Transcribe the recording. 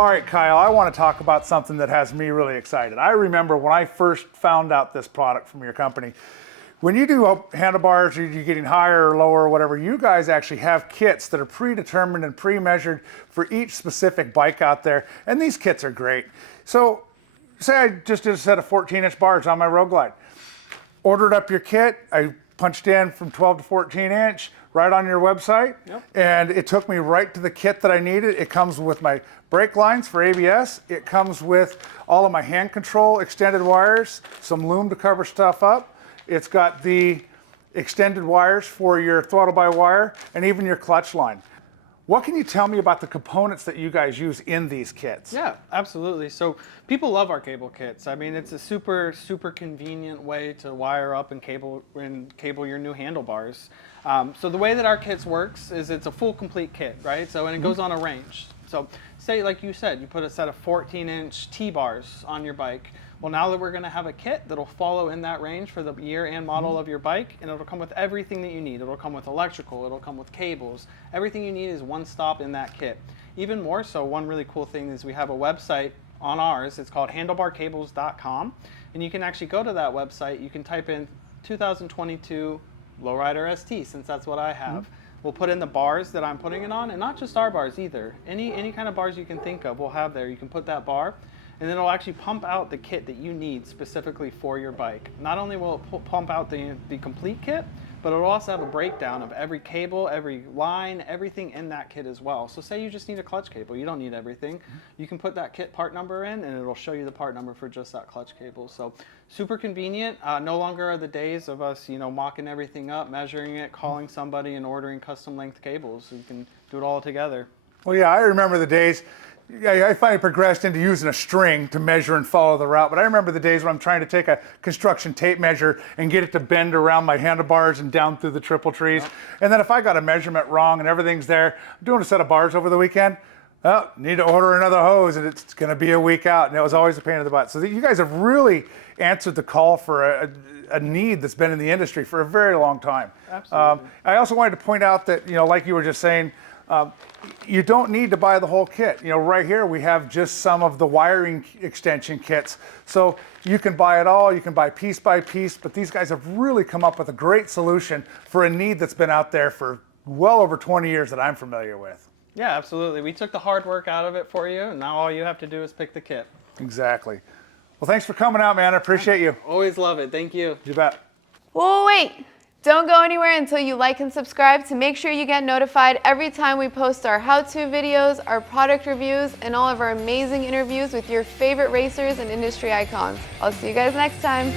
All right, Kyle, I want to talk about something that has me really excited. I remember when I first found out this product from your company, when you do handlebars, or you're getting higher or lower or whatever, you guys actually have kits that are predetermined and pre-measured for each specific bike out there, and these kits are great. So, say I just did a set of 14-inch bars on my Road Glide. Ordered up your kit, I punched in from 12 to 14 inch, right on your website, and it took me right to the kit that I needed. It comes with my brake lines for ABS. It comes with all of my hand control extended wires, some loom to cover stuff up. It's got the extended wires for your throttle by wire and even your clutch line. What can you tell me about the components that you guys use in these kits? Yeah, absolutely. So people love our cable kits. I mean, it's a super convenient way to wire up and cable your new handlebars. So the way that our kits works is it's a full complete kit, right? So, and it goes on a range. So say, like you said, you put a set of 14-inch T-bars on your bike. Well, now that we're going to have a kit that'll follow in that range for the year and model of your bike, and it'll come with everything that you need. It'll come with electrical, it'll come with cables. Everything you need is one stop in that kit. Even more so, one really cool thing is we have a website on ours. It's called handlebarcables.com, and you can actually go to that website. You can type in 2022 Lowrider ST, since that's what I have. We'll put in the bars that I'm putting it on, and not just our bars either. Any kind of bars you can think of, we'll have there. You can put that bar, and then it'll actually pump out the kit that you need specifically for your bike. Not only will it pump out the complete kit, but it'll also have a breakdown of every cable, every line, everything in that kit as well. So say you just need a clutch cable, you don't need everything. You can put that kit part number in, and it'll show you the part number for just that clutch cable. So super convenient. No longer are the days of us, mocking everything up, measuring it, calling somebody and ordering custom length cables. So you can do it all together. Well, yeah, I remember the days. I finally progressed into using a string to measure and follow the route, but I remember the days when I'm trying to take a construction tape measure and get it to bend around my handlebars and down through the triple trees. And then if I got a measurement wrong and everything's there, I'm doing a set of bars over the weekend, well, need to order another hose and it's going to be a week out. And it was always a pain in the butt. So you guys have really answered the call for a need that's been in the industry for a very long time. Absolutely. I also wanted to point out that, like you were just saying, you don't need to buy the whole kit. Right here we have just some of the wiring extension kits. So you can buy it all, you can buy piece by piece, but these guys have really come up with a great solution for a need that's been out there for well over 20 years that I'm familiar with. Yeah, absolutely. We took the hard work out of it for you, and now all you have to do is pick the kit. Exactly. Well, thanks for coming out, man. I appreciate you. Always love it. Thank you. You bet. Well, wait. Don't go anywhere until you like and subscribe to make sure you get notified every time we post our how-to videos, our product reviews, and all of our amazing interviews with your favorite racers and industry icons. I'll see you guys next time.